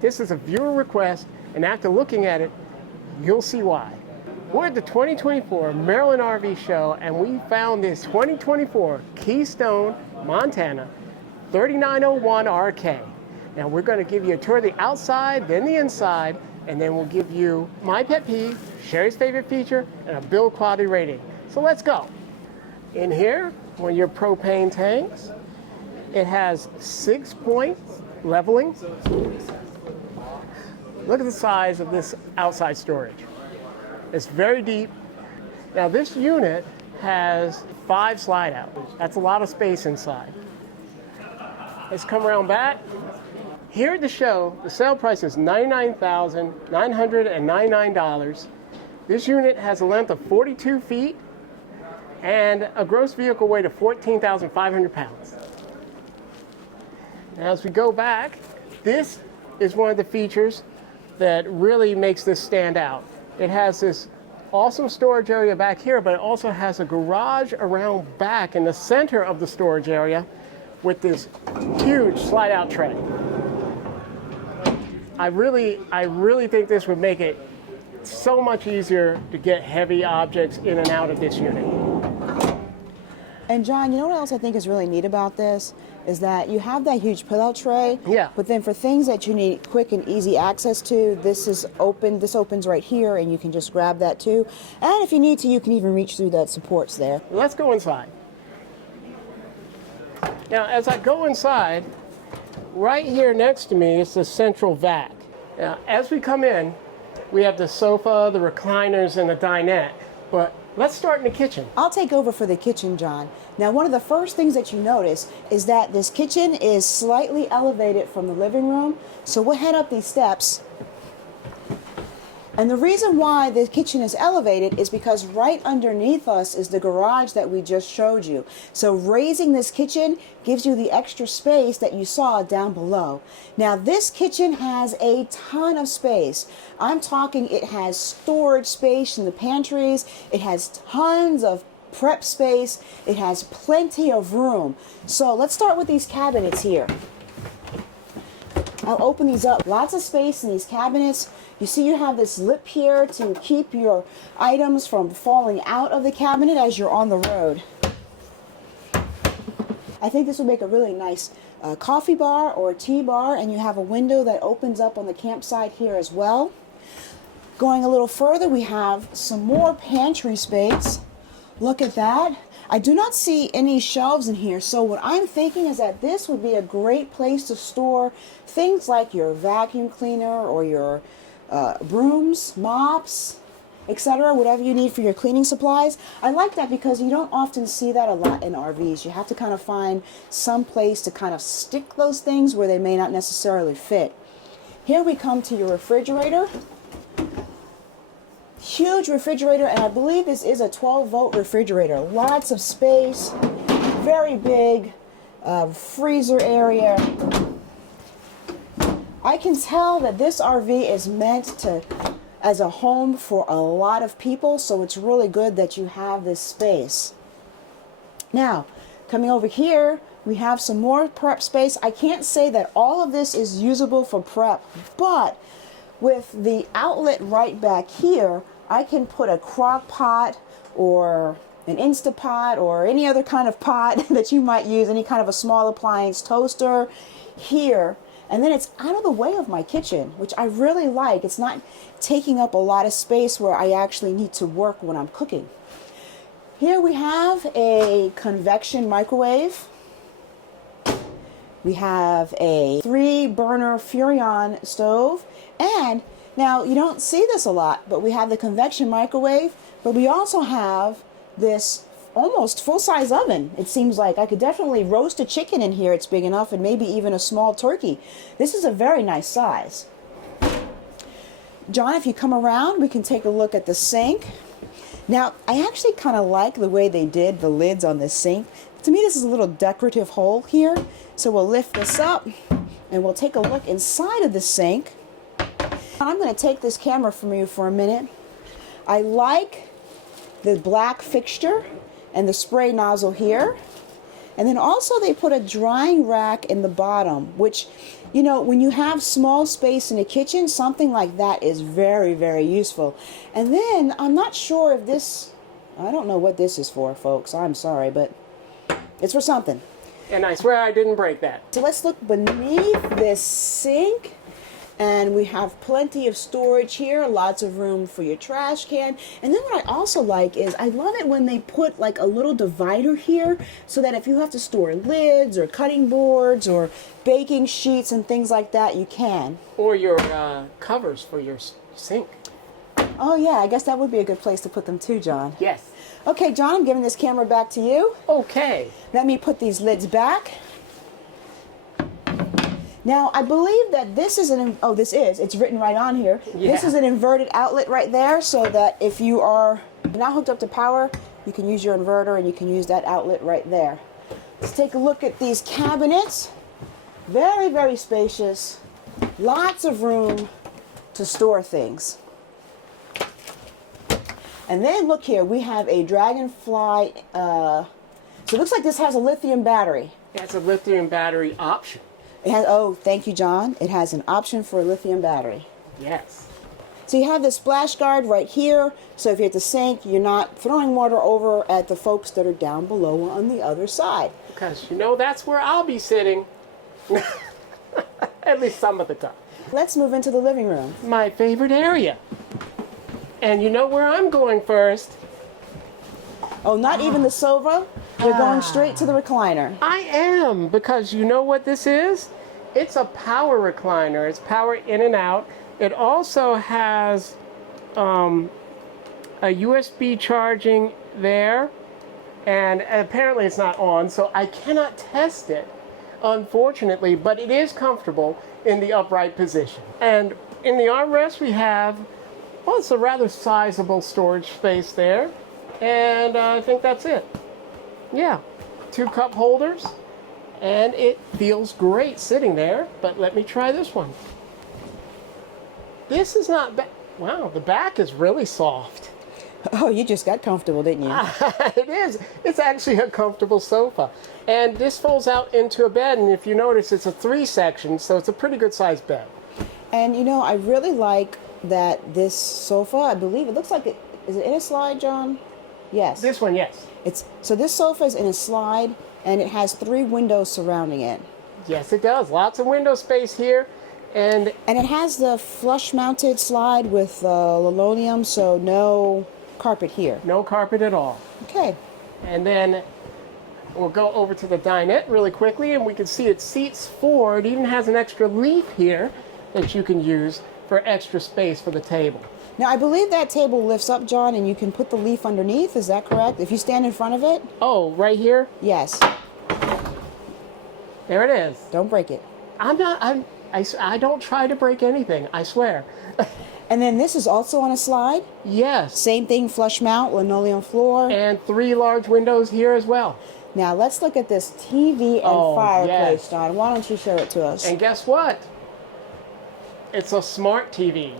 This is a viewer request, and after looking at it, you'll see why. We're at the 2024 Maryland RV Show, and we found this 2024 Keystone, Montana 3901 RK. Now we're going to give you a tour of the outside, then the inside, and then we'll give you my pet peeve, Sherry's favorite feature, and a build quality rating. So let's go. In here, one of your propane tanks. It has 6-point leveling. Look at the size of this outside storage. It's very deep. Now this unit has 5 slide outs. That's a lot of space inside. Let's come around back. Here at the show, the sale price is $99,999. This unit has a length of 42 feet and a gross vehicle weight of 14,500 pounds. Now as we go back, this is one of the features that really makes this stand out. It has this awesome storage area back here, but it also has a garage around back in the center of the storage area with this huge slide out tray. I really think this would make it so much easier to get heavy objects in and out of this unit. And John, you know what else I think is really neat about this? Is that you have that huge pull-out tray, yeah. But then for things that you need quick and easy access to, this opens right here, and you can just grab that too. And if you need to, you can even reach through that supports there. Let's go inside. Now, as I go inside, right here next to me is the central vac. Now, as we come in, we have the sofa, the recliners, and the dinette. But let's start in the kitchen. I'll take over for the kitchen, John. Now, one of the first things that you notice is that this kitchen is slightly elevated from the living room. So we'll head up these steps. And the reason why the kitchen is elevated is because right underneath us is the garage that we just showed you. So raising this kitchen gives you the extra space that you saw down below. Now this kitchen has a ton of space. I'm talking it has storage space in the pantries. It has tons of prep space. It has plenty of room. So let's start with these cabinets here. I'll open these up. Lots of space in these cabinets. You see you have this lip here to keep your items from falling out of the cabinet as you're on the road. I think this will make a really nice coffee bar or tea bar, and you have a window that opens up on the campsite here as well. Going a little further, we have some more pantry space. Look at that. I do not see any shelves in here, so what I'm thinking is that this would be a great place to store things like your vacuum cleaner or your brooms, mops, etc., whatever you need for your cleaning supplies. I like that because you don't often see that a lot in RVs. You have to kind of find some place to kind of stick those things where they may not necessarily fit. Here we come to your refrigerator. Huge refrigerator, and I believe this is a 12-volt refrigerator. Lots of space, very big freezer area. I can tell that this RV is meant as a home for a lot of people, so it's really good that you have this space. Now, coming over here, we have some more prep space. I can't say that all of this is usable for prep, but with the outlet right back here, I can put a crock pot or an Instapot or any other kind of pot that you might use, any kind of a small appliance, toaster here. And then it's out of the way of my kitchen, which I really like. It's not taking up a lot of space where I actually need to work when I'm cooking. Here we have a convection microwave. We have a 3-burner Furrion stove. And now you don't see this a lot, but we have the convection microwave, but we also have this almost full-size oven. It seems like I could definitely roast a chicken in here. It's big enough, and maybe even a small turkey. This is a very nice size. John, if you come around, we can take a look at the sink. Now, I actually kind of like the way they did the lids on this sink. To me, this is a little decorative hole here. So we'll lift this up, and we'll take a look inside of the sink. I'm going to take this camera from you for a minute. I like the black fixture and the spray nozzle here. And then also they put a drying rack in the bottom, which You know, when you have small space in the kitchen, something like that is very, very useful. And then I'm not sure if this, I don't know what this is for, folks. I'm sorry, but it's for something. And I swear I didn't break that. So let's look beneath this sink. And we have plenty of storage here, lots of room for your trash can. And then what I also like is, I love it when they put like a little divider here, so that if you have to store lids or cutting boards or baking sheets and things like that, you can. Or your covers for your sink. Oh yeah, I guess that would be a good place to put them too, John. Yes. Okay, John, I'm giving this camera back to you. Okay. Let me put these lids back. Now, I believe that this is it's written right on here. Yeah. This is an inverted outlet right there, so that if you are not hooked up to power, you can use your inverter and you can use that outlet right there. Let's take a look at these cabinets. Very, very spacious. Lots of room to store things. And then look here, we have a Dragonfly, so it looks like this has a lithium battery. That's a lithium battery option. It has, oh, thank you, John. It has an option for a lithium battery. Yes. So you have the splash guard right here. So if you're at the sink, you're not throwing water over at the folks that are down below on the other side. Because, you know, that's where I'll be sitting. At least some of the time. Let's move into the living room. My favorite area. And you know where I'm going first? Oh, not even the sofa? You're going straight to the recliner. I am, because you know what this is? It's a power recliner. It's power in and out. It also has a USB charging there, and apparently it's not on, so I cannot test it, unfortunately, but it is comfortable in the upright position. And in the armrest we have, well, it's a rather sizable storage space there, and I think that's it. Yeah, 2 cup holders, and it feels great sitting there, but let me try this one. This is not bad. Wow, the back is really soft. Oh, you just got comfortable, didn't you? It is. It's actually a comfortable sofa. And this folds out into a bed, and if you notice, it's a 3-section, so it's a pretty good sized bed. And you know, I really like that this sofa, I believe, it looks like is it in a slide, John? Yes. This one, yes. So this sofa is in a slide, and it has 3 windows surrounding it. Yes, it does. Lots of window space here. And it has the flush mounted slide with linoleum, so no carpet here. no carpet at all. Okay. And then we'll go over to the dinette really quickly, and we can see it seats 4. It even has an extra leaf here that you can use for extra space for the table. Now, I believe that table lifts up, John, and you can put the leaf underneath. Is that correct? If you stand in front of it? Oh, right here? Yes. There it is. Don't break it. I don't try to break anything, I swear. And then this is also on a slide. Yes. Same thing, flush mount, linoleum floor. And 3 large windows here as well. Now, let's look at this TV and Oh, fireplace, yes. John. Why don't you show it to us? And guess what? It's a smart TV.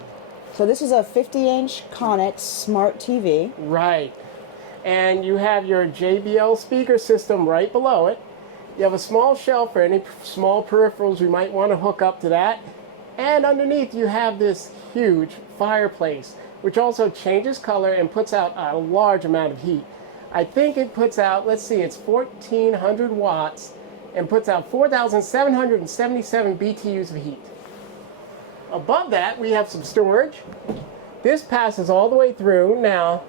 So this is a 50-inch Connex smart TV. Right. And you have your JBL speaker system right below it. You have a small shelf for any small peripherals you might want to hook up to that. And underneath you have this huge fireplace, which also changes color and puts out a large amount of heat. I think it puts out, let's see, it's 1,400 watts and puts out 4,777 BTUs of heat. Above that, we have some storage. This passes all the way through. Now,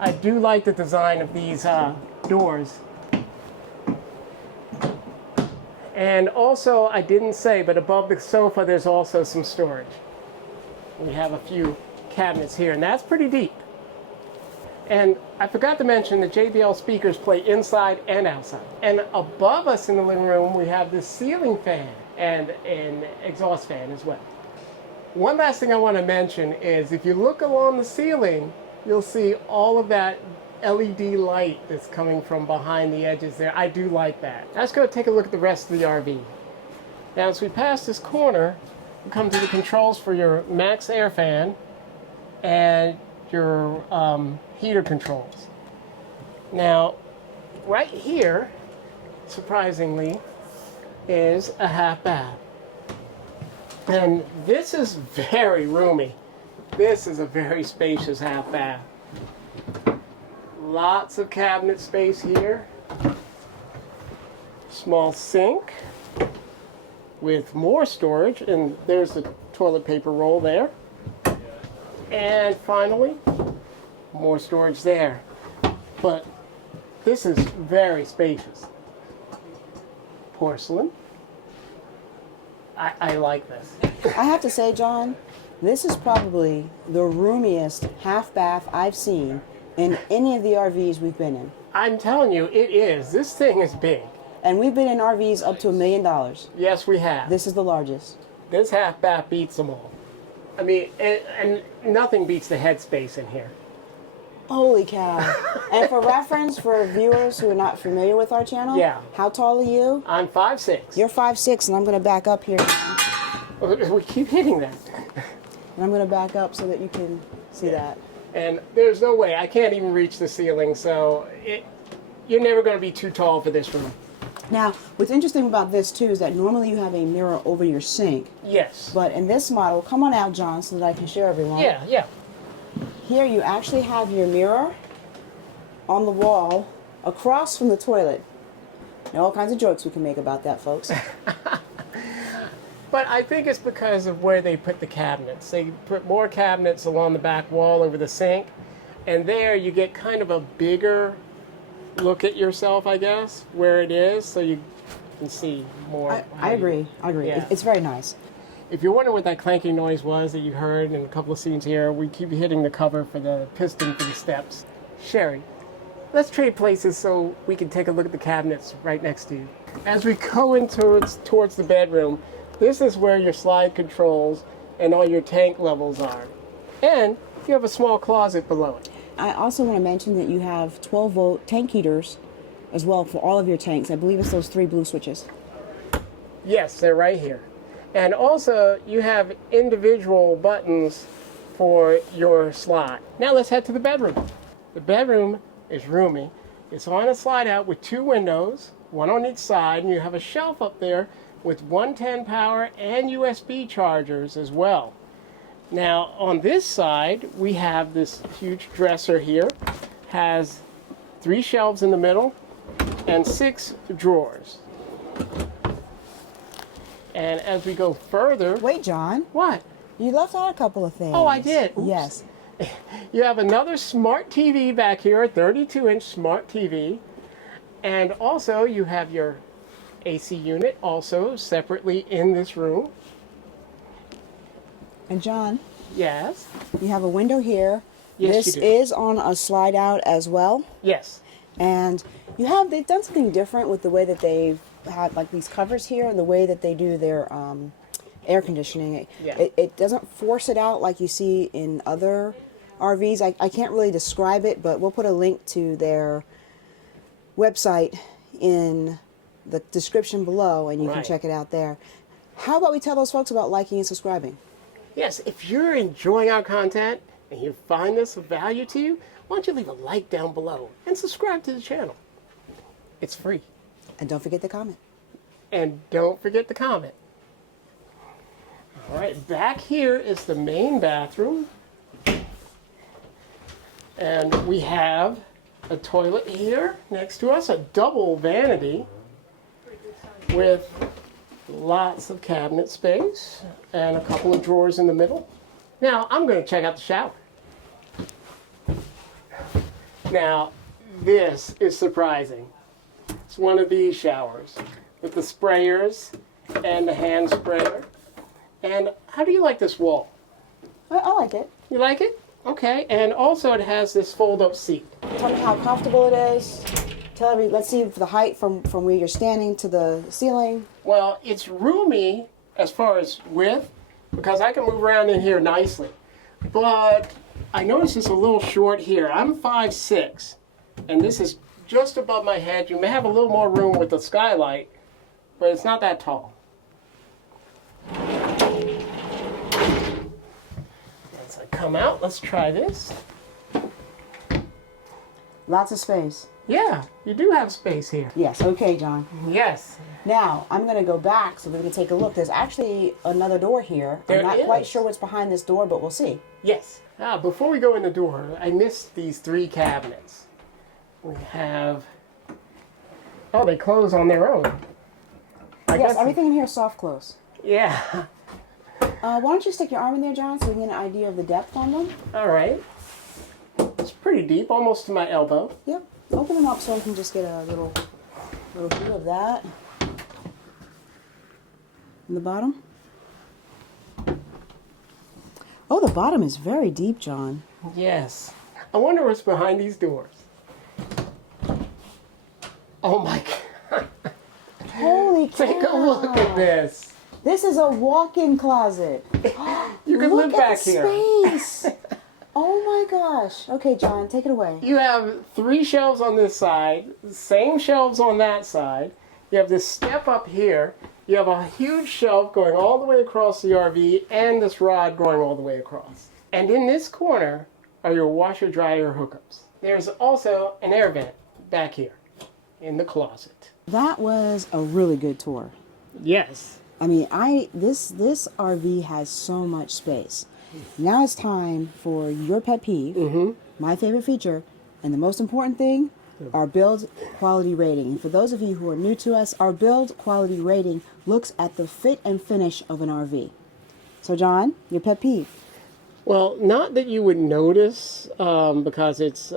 I do like the design of these doors. And also, I didn't say, but above the sofa, there's also some storage. We have a few cabinets here, and that's pretty deep. And I forgot to mention the JBL speakers play inside and outside. And above us in the living room, we have this ceiling fan and an exhaust fan as well. One last thing I want to mention is if you look along the ceiling, you'll see all of that LED light that's coming from behind the edges there. I do like that. Let's go take a look at the rest of the RV. Now, as we pass this corner, we come to the controls for your max air fan and your heater controls. Now, right here, surprisingly, is a half bath. And this is very roomy. This is a very spacious half bath. Lots of cabinet space here. Small sink with more storage, and there's the toilet paper roll there. And finally, more storage there. But this is very spacious. Porcelain. I like this. I have to say, John, this is probably the roomiest half bath I've seen in any of the RVs we've been in. I'm telling you, it is. This thing is big. And we've been in RVs up to $1 million. Yes, we have. This is the largest. This half bath beats them all. I mean, and nothing beats the headspace in here. Holy cow. And for reference, for viewers who are not familiar with our channel, Yeah. how tall are you? I'm 5'6". You're 5'6", and I'm going to back up here. We keep hitting that. And I'm going to back up so that you can see that. And there's no way. I can't even reach the ceiling, so you're never going to be too tall for this room. Now, what's interesting about this, too, is that normally you have a mirror over your sink. Yes. But in this model, come on out, John, so that I can show everyone. Yeah. Here you actually have your mirror on the wall across from the toilet. There are all kinds of jokes we can make about that, folks. But I think it's because of where they put the cabinets. They put more cabinets along the back wall over the sink, and there you get kind of a bigger look at yourself, I guess, where it is, so you can see more. I agree. Yeah. It's very nice. If you're wondering what that clanking noise was that you heard in a couple of scenes here, we keep hitting the cover for the piston for the steps. Sherry, let's trade places so we can take a look at the cabinets right next to you. As we go in towards the bedroom, this is where your slide controls and all your tank levels are. And you have a small closet below it. I also want to mention that you have 12-volt tank heaters as well for all of your tanks. I believe it's those 3 blue switches. Yes, they're right here. And also, you have individual buttons for your slide. Now let's head to the bedroom. The bedroom is roomy. It's on a slide out with 2 windows, one on each side, and you have a shelf up there with 110 power and USB chargers as well. Now, on this side, we have this huge dresser here. Has 3 shelves in the middle and 6 drawers. And as we go further... Wait, John. What? You left out a couple of things. Oh, I did. Oops. Yes. You have another smart TV back here, a 32-inch smart TV. And also, you have your AC unit also separately in this room. And John, Yes. you have a window here. Yes, This you do. is on a slide out as well. Yes. And they've done something different with the way that they've had like these covers here and the way that they do their air conditioning. Yeah. It doesn't force it out like you see in other RVs. I can't really describe it, but we'll put a link to their website in the description below, and you can Right. check it out there. How about we tell those folks about liking and subscribing? Yes, if you're enjoying our content and you find this of value to you, why don't you leave a like down below and subscribe to the channel. It's free. And don't forget to comment. And don't forget to comment. All right, back here is the main bathroom. And we have a toilet here next to us, a double vanity with lots of cabinet space and a couple of drawers in the middle. Now, I'm going to check out the shower. Now, this is surprising. It's one of these showers with the sprayers and the hand sprayer. And how do you like this wall? I like it. You like it? Okay. And also it has this fold-up seat. Tell me how comfortable it is. Tell me, let's see the height from where you're standing to the ceiling. Well, it's roomy as far as width because I can move around in here nicely. But I notice it's a little short here. I'm 5'6", and this is just above my head. You may have a little more room with the skylight, but it's not that tall. As I come out, let's try this. Lots of space. Yeah, you do have space here. Yes, okay, John. Yes. Now, I'm going to go back so that we can take a look. There's actually another door here. There I'm not quite is. sure what's behind this door, but we'll see. Yes. Before we go in the door, I missed these 3 cabinets. We have... Oh, they close on their own. I Yes, guess- everything in here is soft close. Yeah. Why don't you stick your arm in there, John, so we can get an idea of the depth on them? All right. It's pretty deep, almost to my elbow. Yep. Open them up so I can just get a little view of that. And the bottom? Oh, the bottom is very deep, John. Yes. I wonder what's behind these doors. Oh my God. Holy cow. Take a look at this. This is a walk-in closet. You can live Look back at the here. space. Oh my gosh. Okay, John, take it away. You have 3 shelves on this side, same shelves on that side. You have this step up here. You have a huge shelf going all the way across the RV and this rod going all the way across. And in this corner are your washer dryer hookups. There's also an air vent back here in the closet. That was a really good tour. Yes. I mean, this RV has so much space. Now it's time for your pet peeve, my favorite feature, and the most important thing, our build quality rating. And for those of you who are new to us, our build quality rating looks at the fit and finish of an RV. So, John, your pet peeve. Well, not that you would notice because it's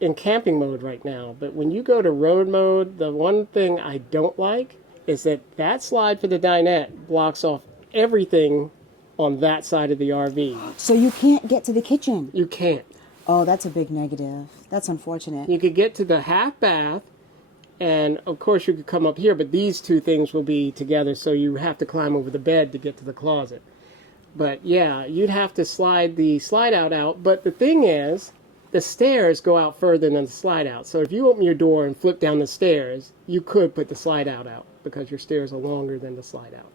in camping mode right now, but when you go to road mode, the one thing I don't like is that slide for the dinette blocks off everything on that side of the RV. So you can't get to the kitchen. You can't. Oh, that's a big negative. That's unfortunate. You could get to the half bath, and of course you could come up here, but these 2 things will be together, so you have to climb over the bed to get to the closet. But yeah, you'd have to slide the slide out, but the thing is, the stairs go out further than the slide out. So if you open your door and flip down the stairs, you could put the slide out because your stairs are longer than the slide out.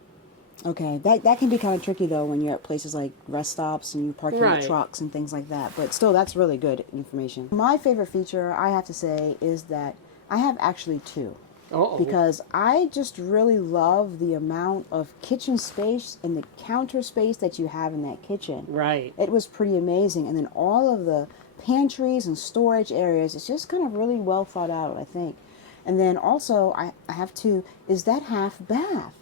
Okay, that can be kind of tricky though when you're at places like rest stops and you park your Right. trucks and things like that. But still, that's really good information. My favorite feature, I have to say, is that I have actually 2. Uh-oh. Because I just really love the amount of kitchen space and the counter space that you have in that kitchen. Right. It was pretty amazing. And then all of the pantries and storage areas, it's just kind of really well thought out, I think. And then also, I have 2, is that half bath.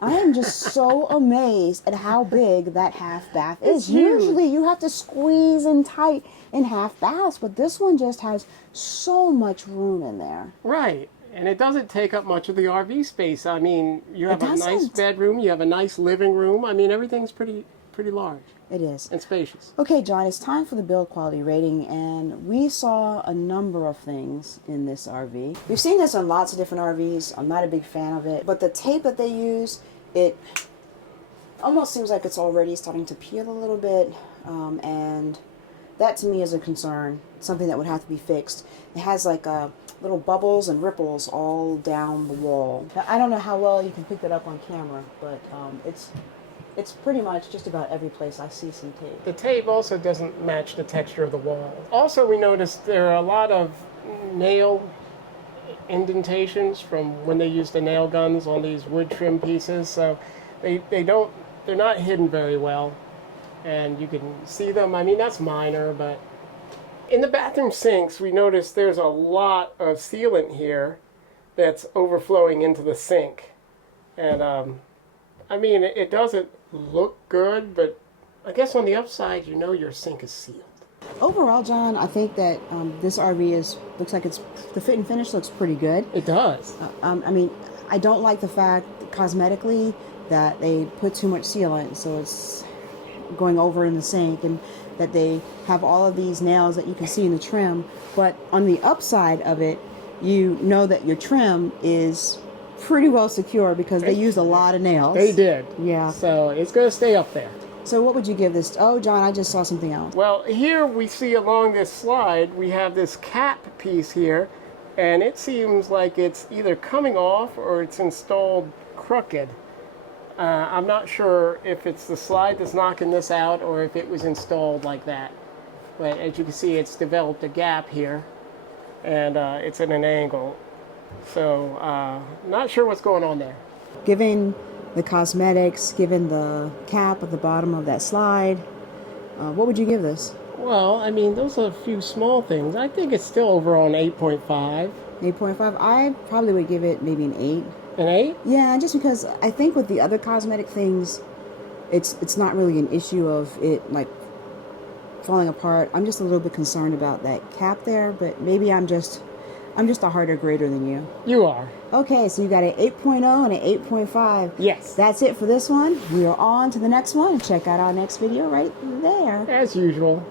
I am just so amazed at how big that half bath is. It's huge. Usually you have to squeeze in tight in half baths, but this one just has so much room in there. Right. And it doesn't take up much of the RV space. I mean, you have a nice doesn't. bedroom, you have a nice living room. I mean, everything's pretty large It is. and spacious. Okay, John, it's time for the build quality rating, and we saw a number of things in this RV. We've seen this on lots of different RVs. I'm not a big fan of it, but the tape that they use, it almost seems like it's already starting to peel a little bit, and that to me is a concern, something that would have to be fixed. It has like little bubbles and ripples all down the wall. Now, I don't know how well you can pick that up on camera, but it's pretty much just about every place I see some tape. The tape also doesn't match the texture of the wall. Also, we noticed there are a lot of nail indentations from when they used the nail guns on these wood trim pieces, so they're not hidden very well, and you can see them. I mean, that's minor, but in the bathroom sinks, we noticed there's a lot of sealant here that's overflowing into the sink, and I mean, it doesn't look good, but I guess on the upside, you know your sink is sealed. Overall, John, I think that this RV looks like the fit and finish looks pretty good. It does. I mean, I don't like the fact cosmetically that they put too much sealant, so it's going over in the sink, and that they have all of these nails that you can see in the trim. But on the upside of it, you know that your trim is pretty well secure because they used a lot of nails. They did. Yeah. So it's going to stay up there. So what would you give this? Oh, John, I just saw something else. Well, here we see along this slide, we have this cap piece here, and it seems like it's either coming off or it's installed crooked. I'm not sure if it's the slide that's knocking this out or if it was installed like that. But as you can see, it's developed a gap here. and it's at an angle. So not sure what's going on there. Given the cosmetics, given the cap at the bottom of that slide, what would you give this? Well, I mean, those are a few small things. I think it's still over on 8.5. 8.5. I probably would give it maybe an 8. An 8? Yeah, just because I think with the other cosmetic things, it's not really an issue of it like falling apart. I'm just a little bit concerned about that cap there, but maybe I'm just a harder grader than you. You are. Okay, so you got an 8.0 and an 8.5. Yes. That's it for this one. We are on to the next one. Check out our next video right there. As usual.